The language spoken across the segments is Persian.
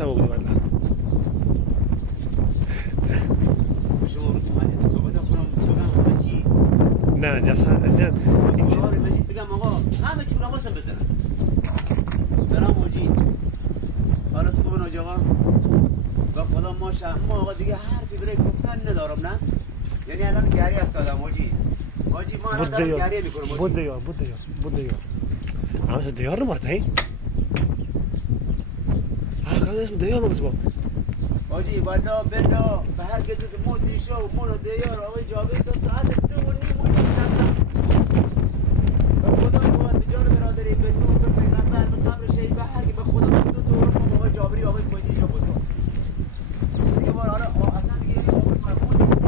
دست بودی والله شما رو تو حالی صحبت کنم بگم چی؟ نه جسد این آقا مجید بگم آقا همه چی بگم واسم بزنم سلام مجید حالا تو خوبه ناجی آقا با خدا ما آقا دیگه حرفی برای گفتن ندارم نه یعنی الان گری افتادم مجید ما الان دارم گریه میکنم بود دیار اما دیار نمارد هی کاز اسم دیار نمارد با مجید والا بلا به هر که دوست مو دیشا و مو دیار آقای جاوید تا ساعت 2:30 نشستم به خدا بود به جان برادری به نور به پیغمبر به قبر شهید به هر کی به خدا تو دور ما آقای جابری آقای کویدی جا بود دیگه بار حالا اصلا دیگه آقای مرحوم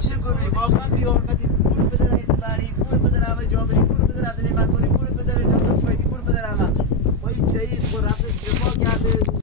چه کنیم واقعا بیار